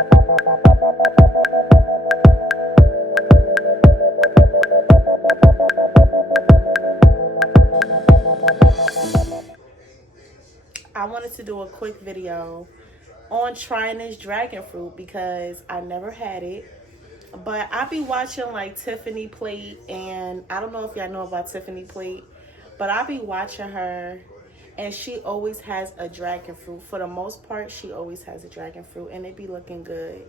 I wanted to do a quick video on trying this dragon fruit because I never had it. But I be watching like Tiffany Plate, and I don't know if y'all know about Tiffany Plate, but I be watching her, and she always has a dragon fruit. For the most part, she always has a dragon fruit, and it be looking good.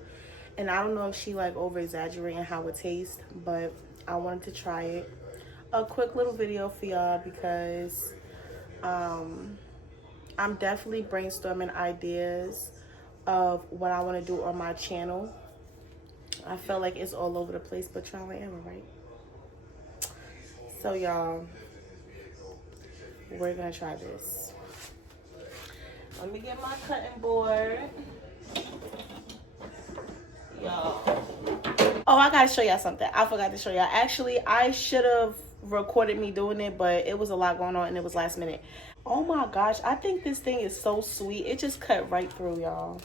And I don't know if she like over exaggerating how it tastes, but I wanted to try it. A quick little video for y'all because I'm definitely brainstorming ideas of what I want to do on my channel. I feel like it's all over the place, but trial and error, right? So y'all, we're gonna try this. Let me get my cutting board. Y'all. Oh, I gotta show y'all something. I forgot to show y'all. Actually, I should have recorded me doing it, but it was a lot going on and it was last minute. Oh my gosh, I think this thing is so sweet. It just cut right through, y'all.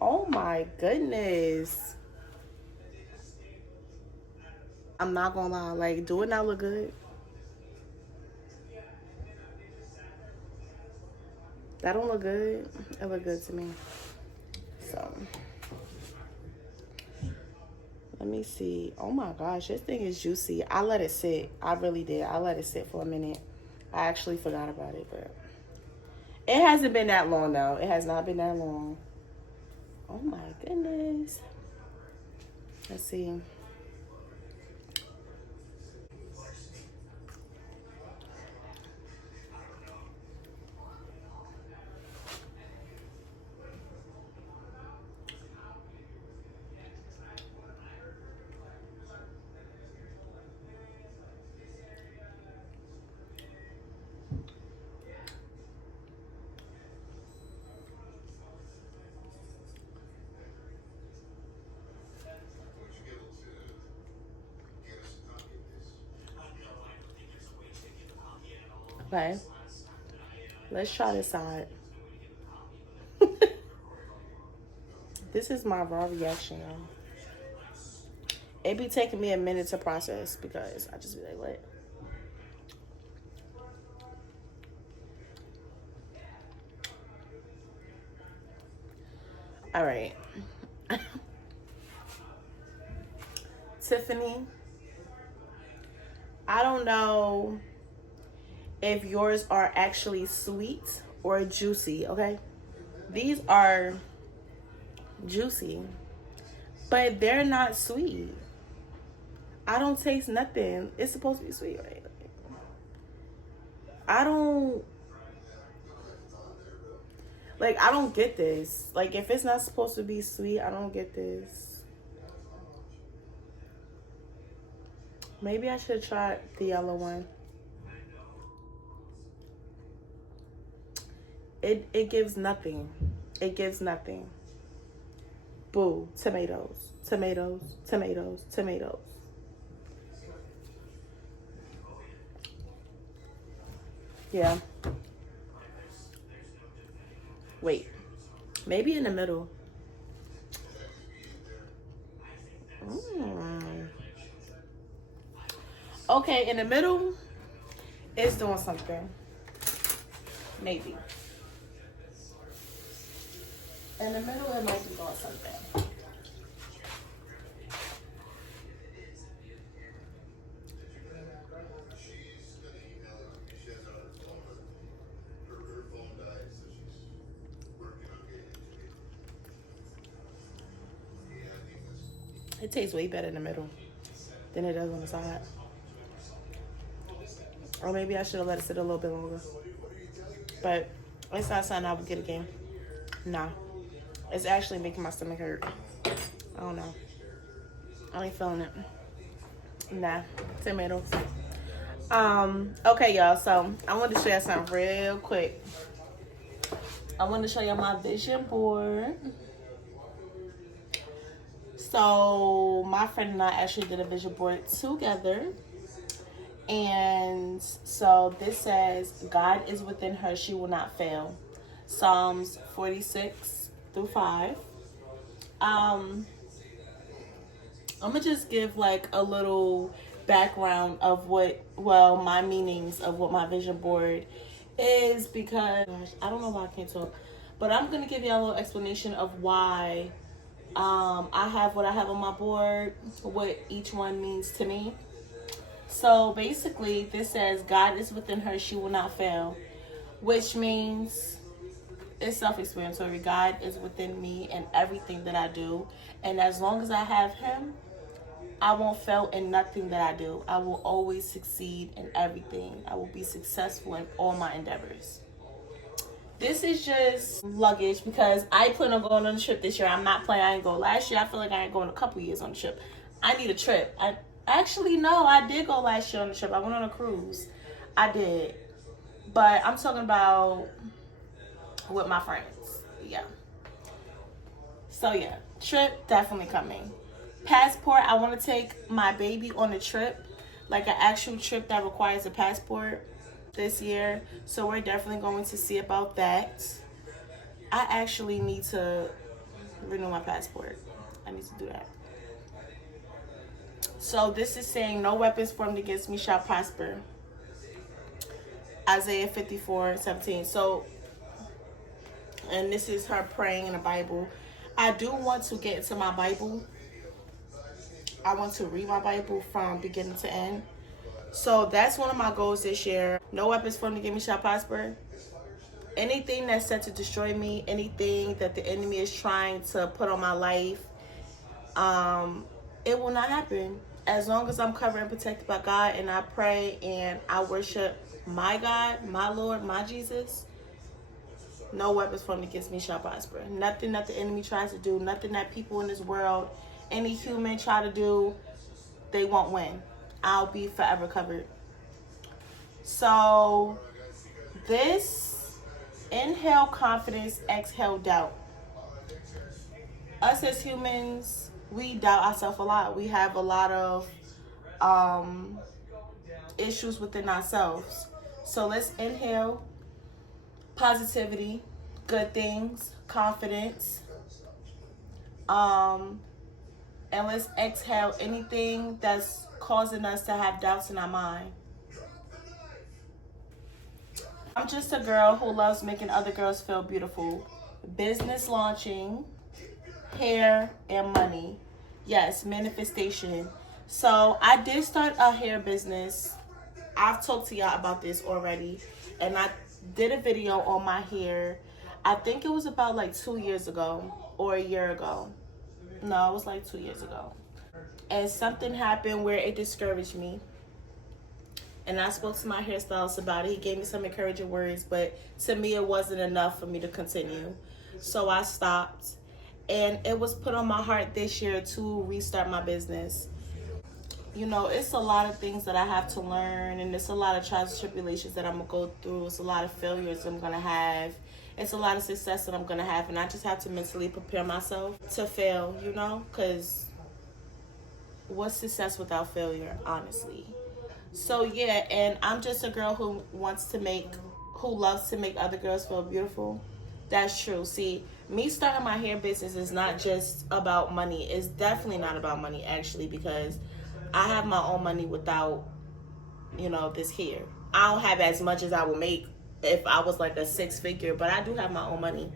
Oh my goodness. I'm not gonna lie, like, do it not look good? That don't look good. It look good to me. So let me see. Oh my gosh, this thing is juicy. I let it sit. I really did. I let it sit for a minute. I actually forgot about it, but it hasn't been that long though. It has not been that long. Oh my goodness. Let's see. Okay. Let's try this side. This is my raw reaction, y'all. It be taking me a minute to process because I just be like, what? All right. Tiffany, I don't know if yours are actually sweet or juicy, okay? These are juicy, but they're not sweet. I don't taste nothing. It's supposed to be sweet, right? I don't I don't get this. Like, if it's not supposed to be sweet, I don't get this. Maybe I should try the yellow one. It gives nothing. It gives nothing. Boo. Tomatoes. Tomatoes. Tomatoes. Tomatoes. Yeah. Wait. Maybe in the middle. Okay, in the middle, it's doing something. Maybe. In the middle, it might be doing something. It tastes way better in the middle than it does on the side. Or maybe I should have let it sit a little bit longer. But it's not something I would get again. Nah. It's actually making my stomach hurt. I don't know. I ain't feeling it. Nah. Tomatoes. Okay, y'all. So I wanted to show you something real quick. I want to show you my vision board. So my friend and I actually did a vision board together. And so this says, God is within her, she will not fail. Psalms 46 through 5. I'm gonna just give like a little background of my meanings of what my vision board is, because I don't know why I can't talk, but I'm gonna give you a little explanation of why I have what I have on my board, what each one means to me. So basically, this says God is within her; she will not fail, which means it's self-explanatory. God is within me and everything that I do, and as long as I have Him, I won't fail in nothing that I do. I will always succeed in everything. I will be successful in all my endeavors. This is just luggage because I plan on going on a trip this year. I'm not planning. I ain't go last year. I feel like I ain't going a couple years on a trip. I need a trip. I did go last year on a trip. I went on a cruise. I did. But I'm talking about with my friends. Yeah. So yeah, trip definitely coming. Passport, I want to take my baby on a trip, like an actual trip that requires a passport this year. So we're definitely going to see about that. I actually need to renew my passport. I need to do that. So this is saying no weapons formed against me shall prosper. Isaiah 54:17. So, and this is her praying in the Bible. I do want to get into my Bible. I want to read my Bible from beginning to end. So that's one of my goals this year. No weapons formed against me shall prosper. Anything that's set to destroy me, anything that the enemy is trying to put on my life, it will not happen. As long as I'm covered and protected by God and I pray and I worship my God, my Lord, my Jesus, no weapons formed against me shall prosper. Nothing that the enemy tries to do, nothing that people in this world, any human try to do, they won't win. I'll be forever covered. So this, inhale confidence, exhale doubt. Us as humans, we doubt ourselves a lot. We have a lot of issues within ourselves. So let's inhale positivity, good things, confidence. And let's exhale anything that's causing us to have doubts in our mind. I'm just a girl who loves making other girls feel beautiful. Business launching, hair, and money. Yes, manifestation. So I did start a hair business. I've talked to y'all about this already. And I did a video on my hair. I think it was about like 2 years ago or a year ago. No, it was like 2 years ago. And something happened where it discouraged me. And I spoke to my hairstylist about it. He gave me some encouraging words, but to me it wasn't enough for me to continue. So I stopped. And it was put on my heart this year to restart my business. You know, it's a lot of things that I have to learn, and it's a lot of trials and tribulations that I'm going to go through. It's a lot of failures I'm going to have. It's a lot of success that I'm going to have, and I just have to mentally prepare myself to fail, you know, because what's success without failure, honestly? So, yeah, and I'm just a girl who loves to make other girls feel beautiful. That's true. See, me starting my hair business is not just about money. It's definitely not about money, actually, because I have my own money without, this hair. I don't have as much as I would make if I was like a 6-figure, but I do have my own money.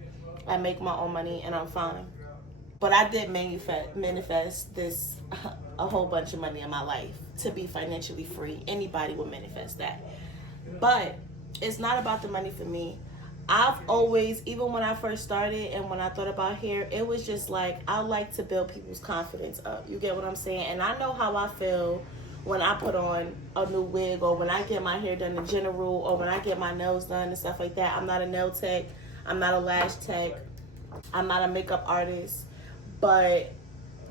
I make my own money and I'm fine. But I did manifest this, a whole bunch of money in my life to be financially free. Anybody would manifest that. But it's not about the money for me. I've always, even when I first started and when I thought about hair, it was just like, I like to build people's confidence up. You get what I'm saying? And I know how I feel when I put on a new wig, or when I get my hair done in general, or when I get my nails done and stuff like that. I'm not a nail tech. I'm not a lash tech. I'm not a makeup artist. But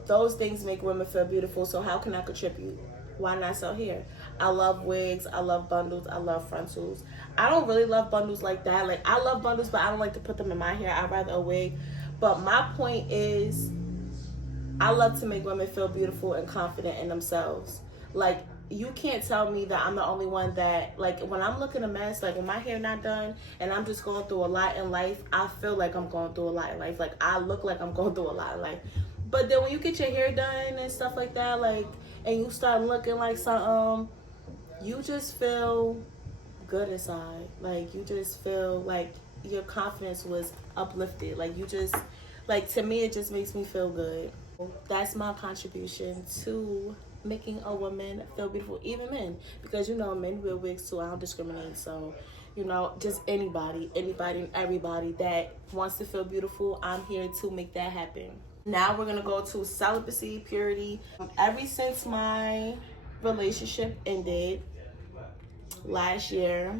those things make women feel beautiful. So how can I contribute? Why not sell hair? I love wigs. I love bundles. I love frontals. I don't really love bundles like that. Like, I love bundles, but I don't like to put them in my hair. I'd rather a wig. But my point is, I love to make women feel beautiful and confident in themselves. Like, you can't tell me that I'm the only one that, like, when I'm looking a mess, like when my hair not done and I'm just going through a lot in life, I feel like I'm going through a lot in life. Like, I look like I'm going through a lot in life. But then when you get your hair done and stuff like that, like, and you start looking like something, you just feel good inside. Like, you just feel like your confidence was uplifted. Like, you just, like, to me, it just makes me feel good. That's my contribution to making a woman feel beautiful, even men, because men wear wigs too. I don't discriminate. So just anybody and everybody that wants to feel beautiful, I'm here to make that happen. Now we're gonna go to celibacy, purity. Ever since my relationship ended last year,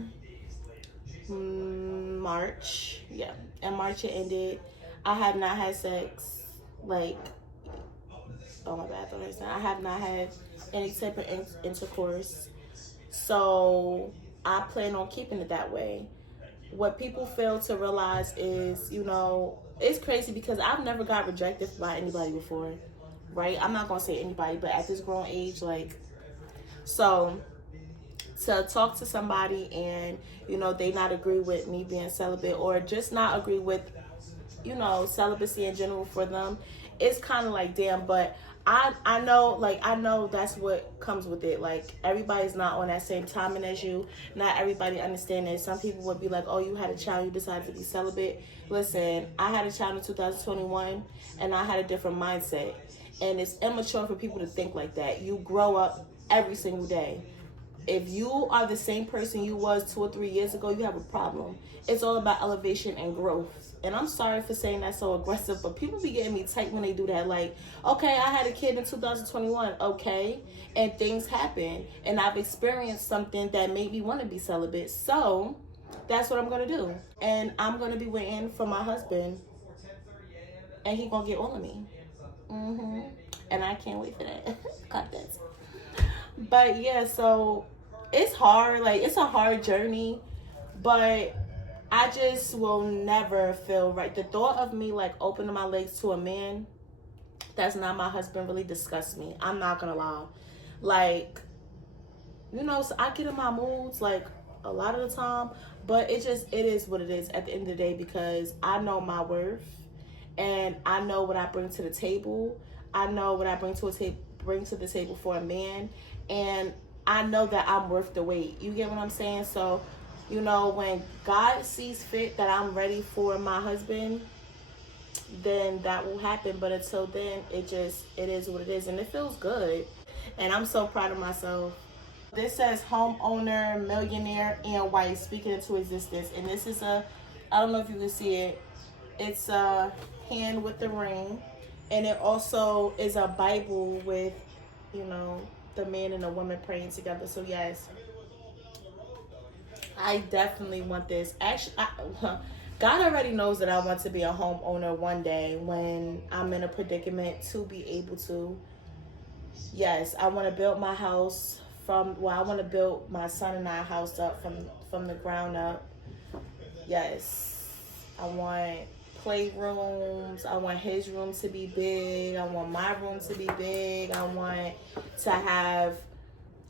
March, in March it ended, I have not had sex. Like, oh my bad, I have not had any type of intercourse. So I plan on keeping it that way. What people fail to realize is, it's crazy because I've never got rejected by anybody before, right? I'm not gonna say anybody, but at this grown age, like, so to talk to somebody and they not agree with me being celibate, or just not agree with celibacy in general for them, it's kind of like, damn. But I know that's what comes with it. Like, everybody's not on that same timing as you. Not everybody understands it. Some people would be like, oh, you had a child, you decided to be celibate. Listen, I had a child in 2021 and I had a different mindset, and it's immature for people to think like that. You grow up every single day. If you are the same person you was 2 or 3 years ago, you have a problem. It's all about elevation and growth. And I'm sorry for saying that so aggressive, but people be getting me tight when they do that. Like, okay, I had a kid in 2021, okay, and things happen, and I've experienced something that made me want to be celibate. So that's what I'm gonna do, and I'm gonna be waiting for my husband, and he gonna get all of me. And I can't wait for that. Got that. But yeah, so it's hard. Like, it's a hard journey, but I just will never feel right. The thought of me, like, opening my legs to a man that's not my husband really disgusts me. I'm not gonna lie. Like, so I get in my moods, like, a lot of the time, but it is what it is at the end of the day, because I know my worth and I know what I bring to the table. I know what I bring to the table for a man, and I know that I'm worth the wait. You get what I'm saying? So, when God sees fit that I'm ready for my husband, then that will happen. But until then, it is what it is, and it feels good, and I'm so proud of myself. This says homeowner, millionaire, and wife speaking into existence, and this is I don't know if you can see it. It's a hand with the ring, and it also is a Bible with, the man and the woman praying together. So yes, I definitely want this. Actually, God already knows that I want to be a homeowner one day when I'm in a predicament to be able to. Yes, I want to build my house I want to build my son and I house up from the ground up. Yes, I want playrooms. I want his room to be big. I want my room to be big. I want to have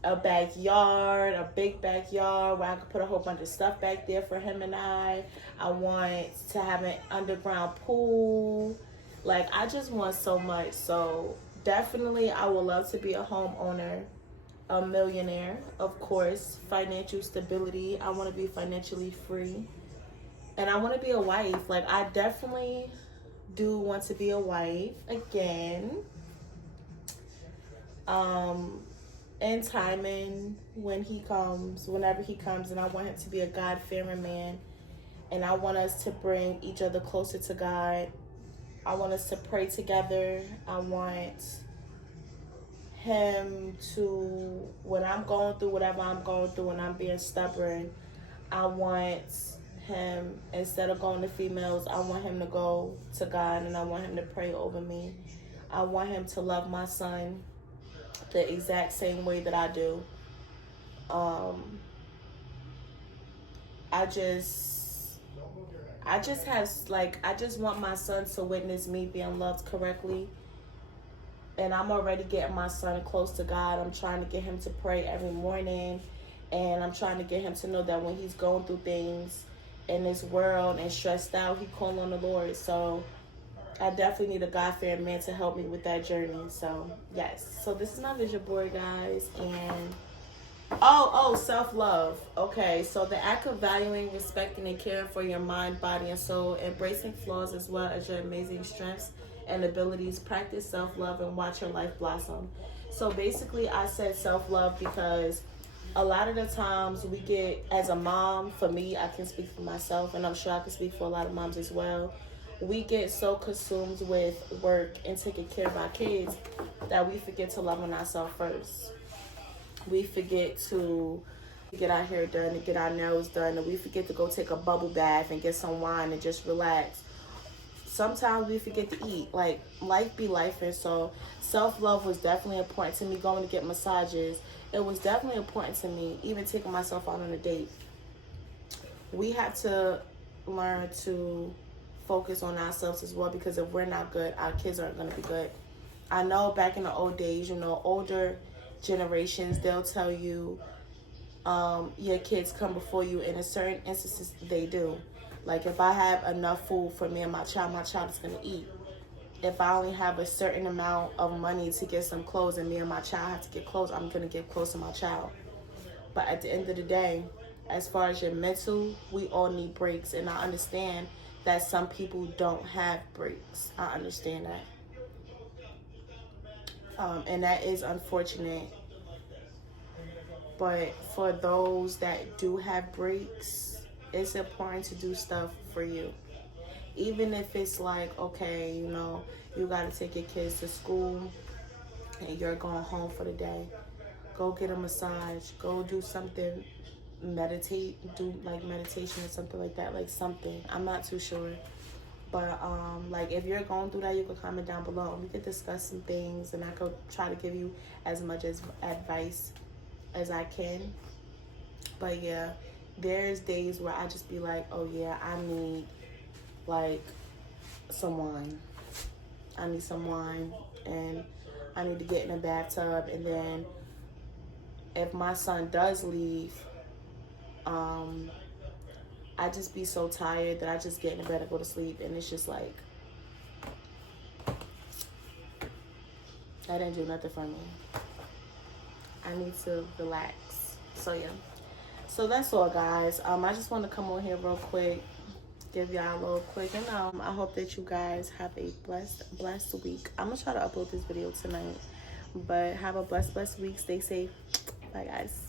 a backyard, a big backyard where I could put a whole bunch of stuff back there for him and I. I want to have an underground pool. Like, I just want so much. So definitely I would love to be a homeowner, a millionaire, of course, financial stability. I want to be financially free. And I want to be a wife. Like, I definitely do want to be a wife again. In timing, whenever he comes, and I want him to be a God-fearing man. And I want us to bring each other closer to God. I want us to pray together. I want him to, when I'm going through whatever I'm going through and I'm being stubborn, I want him, instead of going to females, I want him to go to God, and I want him to pray over me. I want him to love my son the exact same way that I do. I just have, like, I just want my son to witness me being loved correctly. And I'm already getting my son close to God. I'm trying to get him to pray every morning. And I'm trying to get him to know that when he's going through things in this world and stressed out, he call on the Lord. So I definitely need a God-fearing man to help me with that journey. So, yes. So this is my vision board, guys. And, self-love. Okay, so the act of valuing, respecting, and caring for your mind, body, and soul, embracing flaws as well as your amazing strengths and abilities, practice self-love, and watch your life blossom. So basically, I said self-love because a lot of the times we get, as a mom, for me, I can speak for myself, and I'm sure I can speak for a lot of moms as well, we get so consumed with work and taking care of our kids that we forget to love on ourselves first. We forget to get our hair done and get our nails done, and we forget to go take a bubble bath and get some wine and just relax. Sometimes we forget to eat. Like, life be life, and so self-love was definitely important to me. Going to get massages, it was definitely important to me. Even taking myself out on a date. We have to learn to focus on ourselves as well, because if we're not good, our kids aren't going to be good. I know back in the old days, older generations, they'll tell you your kids come before you. In a certain instances, they do. Like, if I have enough food for me and my child is going to eat. If I only have a certain amount of money to get some clothes and me and my child have to get clothes, I'm going to get clothes to my child. But at the end of the day, as far as your mental, we all need breaks. And I understand that some people don't have breaks. I understand that. And that is unfortunate. But for those that do have breaks, it's important to do stuff for you. Even if it's like, okay, you got to take your kids to school and you're going home for the day. Go get a massage. Go do something. Meditate. Do like meditation or something like that. Like something. I'm not too sure. But like, if you're going through that, you can comment down below. We could discuss some things, and I could try to give you as much as advice as I can. But yeah, there's days where I just be like, oh yeah, I need like some wine. I need some wine, and I need to get in a bathtub. And then if my son does leave, I just be so tired that I just get in the bed and go to sleep. And it's just like, that didn't do nothing for me. I need to relax. So yeah. So that's all, guys. I just want to come on here real quick, give y'all a little quick, and I hope that you guys have a blessed week. I'm gonna try to upload this video tonight, but have a blessed week. Stay safe. Bye, guys.